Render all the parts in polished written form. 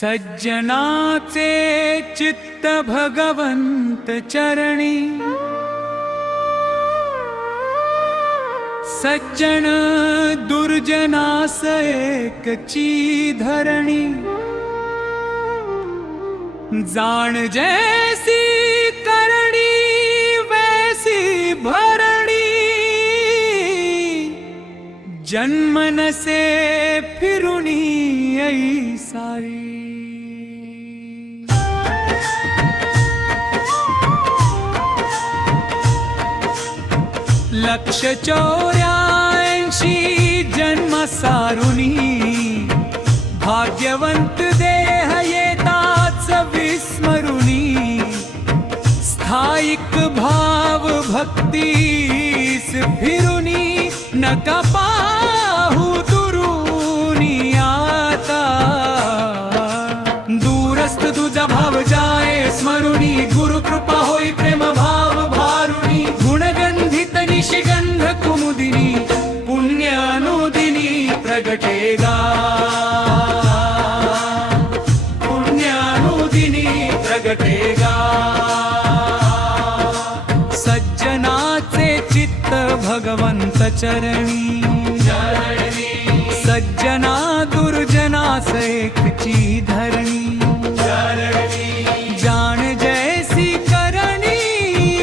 सज्जनाचे चित्त भगवंत चरणी, सज्जन दुर्जनास एकची धरणी। जाण जैसी करणी वैसी भरणी, जन्म नसे फिरुनी ऐसारी। लक्ष 84 जन्म सारुनी, भाग्यवंत देह येताच विस्मरुनी। स्थायिक भाव भक्तीस फिरुनी, नका पाहू दुरुनी आता। दूरस्थ तुझा भाव जाये स्मरुनी, गुरु कृपा होई प्रेम भाव भारुनी। गुणगंधित निशिगंध कुमुदिनी, पुण्य अनुदिनी प्रगटेगा। पुण्य अनुदिनी प्रगटेगा। सज्जनाचे चित्त भगवंत चरणी, सज्जना दुर्जनास एकची धरणी। जाण जैसी करणी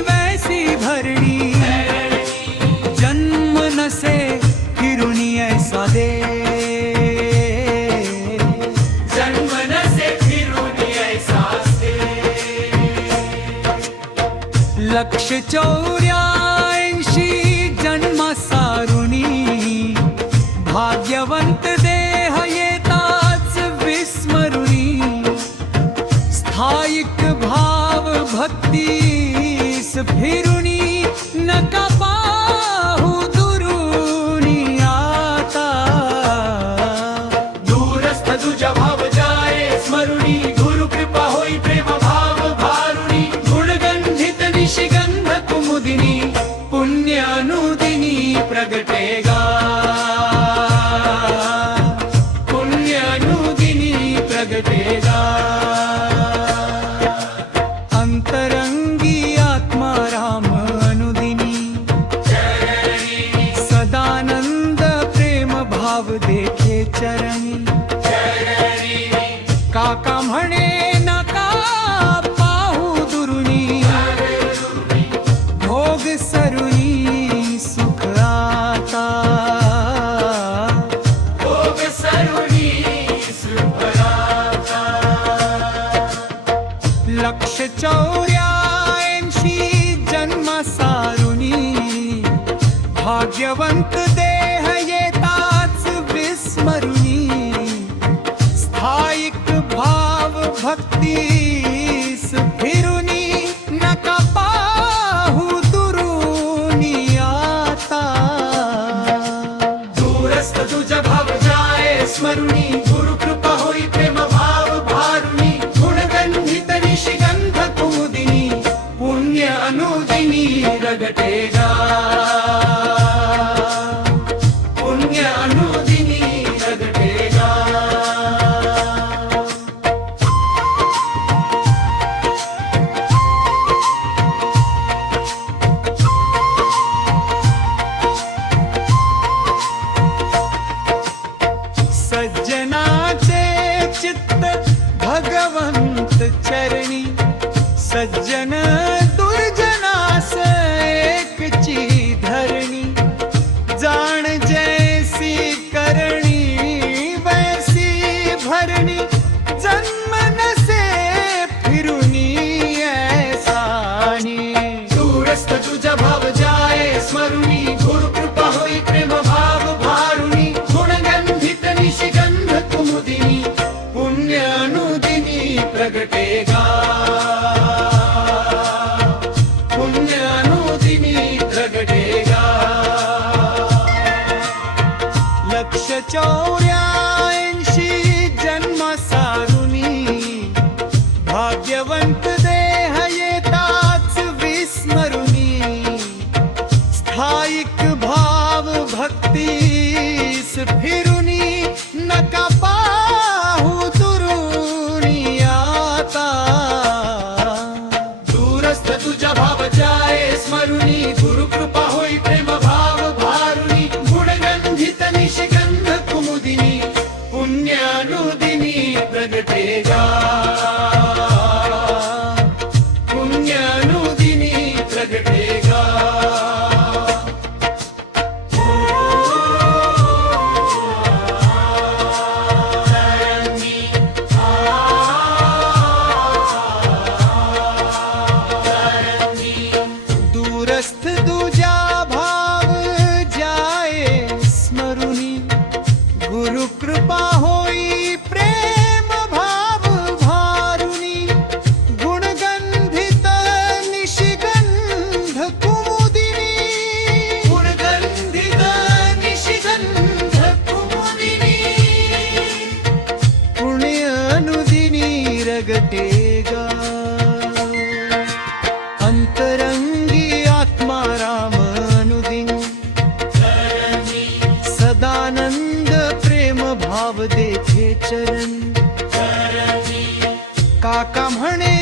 वैसी भरणी, जन्म नसे फिरुनी ऐसा दे। जन्म नसे फिरुनी ऐसा दे। लक्ष 84 जन्म सारुनी, भाग्यवंत देह येताच विस्मरुनी। स्थायिक भाव भक्तीस फिरुनी, नका पाहू दुरुनी आता। दूरस्थ तुझा भाव जाये स्मरुनी, गुरु कृपा होई प्रेम भाव भारुनी। गुणगंधित निशिगंध कुमुदिनी, पुण्य अनुदिनी प्रगटेगा। पुण्य अनुदिनी प्रगटेगा। अंतरंगी आत्मा राम अनुदिनी, सदानंद प्रेम भाव देखे चरणी। काका म्हणे नका पाहू दुरुनी, भोग सरुनी सुख आता। भोग सरुनी सुख आता। लक्ष 84 जन्म सारुनी, भाग्यवंत देह येताच विस्मरुनी। स्थायिक भाव भक्तीस फिरुनी, नका पाहू दुरुनी आता। दूरस्थ तुझा भाव जाये स्मरुनी, गुरु कृपा होई प्रेम भाव भारुनी। गुणगंधित निशिगंध कुमुदिनी, पुण्य अनुदिनी प्रगटेगा। पुण्य अनुदिनी प्रगटेगा। सज्जनाचे चित्त भगवंत चरणी, सज्जन दुर्जनास एकची धरणी। जाण जैसी करणी वैसी भरणी, जन्म नसे फिरुनी ऐसानी। दूरस्थ तुझा भाव जाये स्मरुनी, गुरु कृपा होई प्रेम भाव भारुनी। गुणगंधित निशिगंध कुमुदिनी, पुण्य अनुदिनी प्रगटेगा। पुण्य अनुदिनी प्रगटेगा। लक्ष 84 जन्म सारुनी, भाग्यवंत देह येताच विस्मरुनी। स्थायिक भाव भक्तीस फिरुनी, नका पाहू दुरुनी। प्रगटे गा अंतरंगी आत्मा राम अनुदिन सदानंद प्रेम भाव देखे चरण काका म्हणे